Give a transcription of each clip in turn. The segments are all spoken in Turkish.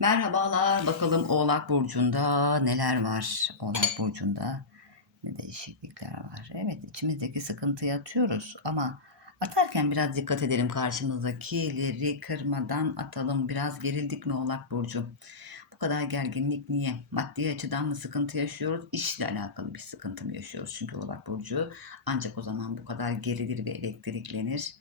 Merhabalar. Bakalım Oğlak Burcu'nda neler var? Oğlak Burcu'nda ne değişiklikler var? Evet içimizdeki sıkıntıyı atıyoruz ama atarken biraz dikkat edelim karşımızdakileri kırmadan atalım. Biraz gerildik mi Oğlak Burcu? Bu kadar gerginlik niye? Maddi açıdan mı sıkıntı yaşıyoruz? İşle alakalı bir sıkıntı mı yaşıyoruz? Çünkü Oğlak Burcu ancak o zaman bu kadar gerilir ve elektriklenir.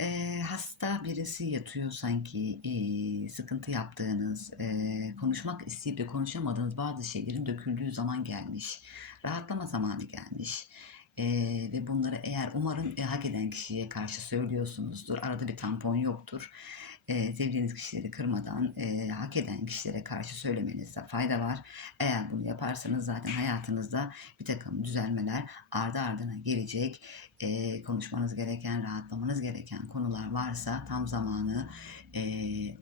Eee, hasta birisi yatıyor sanki, eee, sıkıntı yaptığınız, eee, konuşmak isteyip de konuşamadığınız bazı şeylerin döküldüğü zaman gelmiş. Rahatlama zamanı gelmiş. Eee, ve bunları eğer umarım e, hak eden kişiye karşı söylüyorsunuzdur. Arada bir tampon yoktur. Eee, sevdiğiniz kişileri kırmadan eee, hak eden kişilere karşı söylemenizde fayda var. Eğer bunu yaparsanız zaten hayatınızda bir takım düzelmeler ardı ardına gelecek e, konuşmanız gereken, rahatlamanız gereken konular varsa tam zamanı e,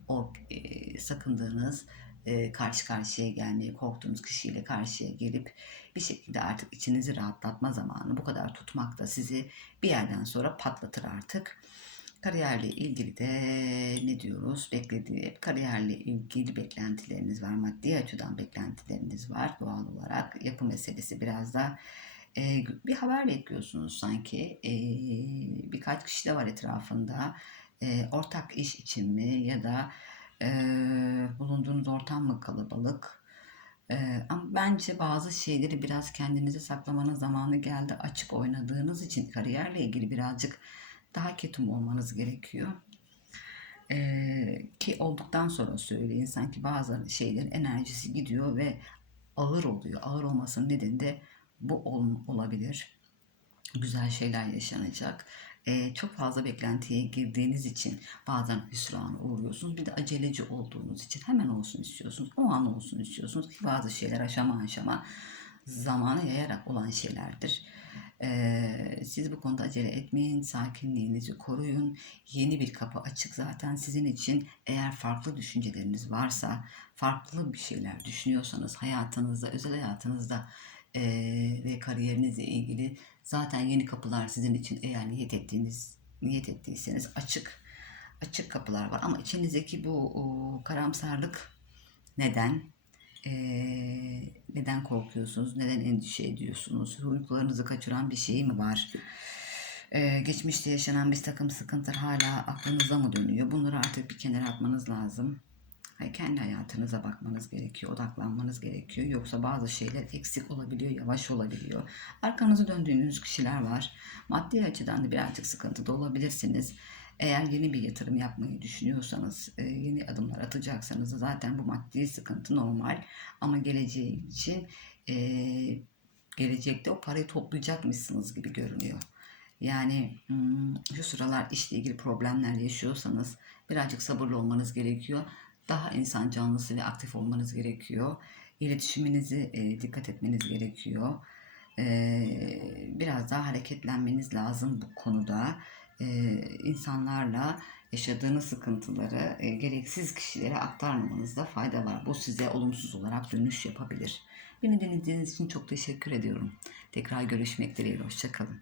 o e, sakındığınız, e, karşı karşıya gelmeye korktuğunuz kişiyle karşıya gelip bir şekilde artık içinizi rahatlatma zamanı. Bu kadar tutmak da sizi bir yerden sonra patlatır artık. Kariyerle ilgili de ne diyoruz? Beklediği kariyerle ilgili beklentileriniz var. Maddi açıdan beklentileriniz var doğal olarak. Yapı meselesi biraz da e, bir haber bekliyorsunuz sanki. E, birkaç kişi de var etrafında. E, ortak iş için mi ya da e, bulunduğunuz ortam mı kalabalık? E, ama bence bazı şeyleri biraz kendinize saklamanın zamanı geldi. Açık oynadığınız için kariyerle ilgili birazcık daha ketum olmanız gerekiyor. E, ki olduktan sonra söyleyin sanki bazı şeylerin enerjisi gidiyor ve ağır oluyor. Ağır olmasının nedeni de bu ol, olabilir. Güzel şeyler yaşanacak. Ee, çok fazla beklentiye girdiğiniz için bazen hüsrana uğruyorsunuz. Bir de aceleci olduğunuz için hemen olsun istiyorsunuz. O an olsun istiyorsunuz. Bazı şeyler aşama aşama zamana yayarak olan şeylerdir. Ee, siz bu konuda acele etmeyin, sakinliğinizi koruyun. Yeni bir kapı açık zaten sizin için. Eğer farklı düşünceleriniz varsa, farklı bir şeyler düşünüyorsanız hayatınızda, özel hayatınızda eee, ve kariyerinizle ilgili zaten yeni kapılar sizin için eğer niyet ettiğiniz niyet ettiyseniz açık açık kapılar var ama içinizdeki bu o, karamsarlık neden Eee, neden korkuyorsunuz neden endişe ediyorsunuz uykularınızı kaçıran bir şey mi var Eee, geçmişte yaşanan bir takım sıkıntılar hala aklınıza mı dönüyor bunları artık bir kenara atmanız lazım Hayır, kendi hayatınıza bakmanız gerekiyor, odaklanmanız gerekiyor. Yoksa bazı şeyler eksik olabiliyor, yavaş olabiliyor. Arkanızı döndüğünüz kişiler var. Maddi açıdan da birazcık sıkıntıda olabilirsiniz. Eğer yeni bir yatırım yapmayı düşünüyorsanız, e, yeni adımlar atacaksanız zaten bu maddi sıkıntı normal. Ama geleceği için e, gelecekte o parayı toplayacakmışsınız gibi görünüyor. Yani hmm, şu sıralar işle ilgili problemler yaşıyorsanız birazcık sabırlı olmanız gerekiyor daha insan canlısı ve aktif olmanız gerekiyor. İletişiminizi e, dikkat etmeniz gerekiyor. Biraz daha hareketlenmeniz lazım bu konuda. E, insanlarla yaşadığınız sıkıntıları e, gereksiz kişilere aktarmamanızda fayda var. Bu size olumsuz olarak dönüş yapabilir. Beni dinlediğiniz için çok teşekkür ediyorum. Tekrar görüşmek dileğiyle. Hoşçakalın.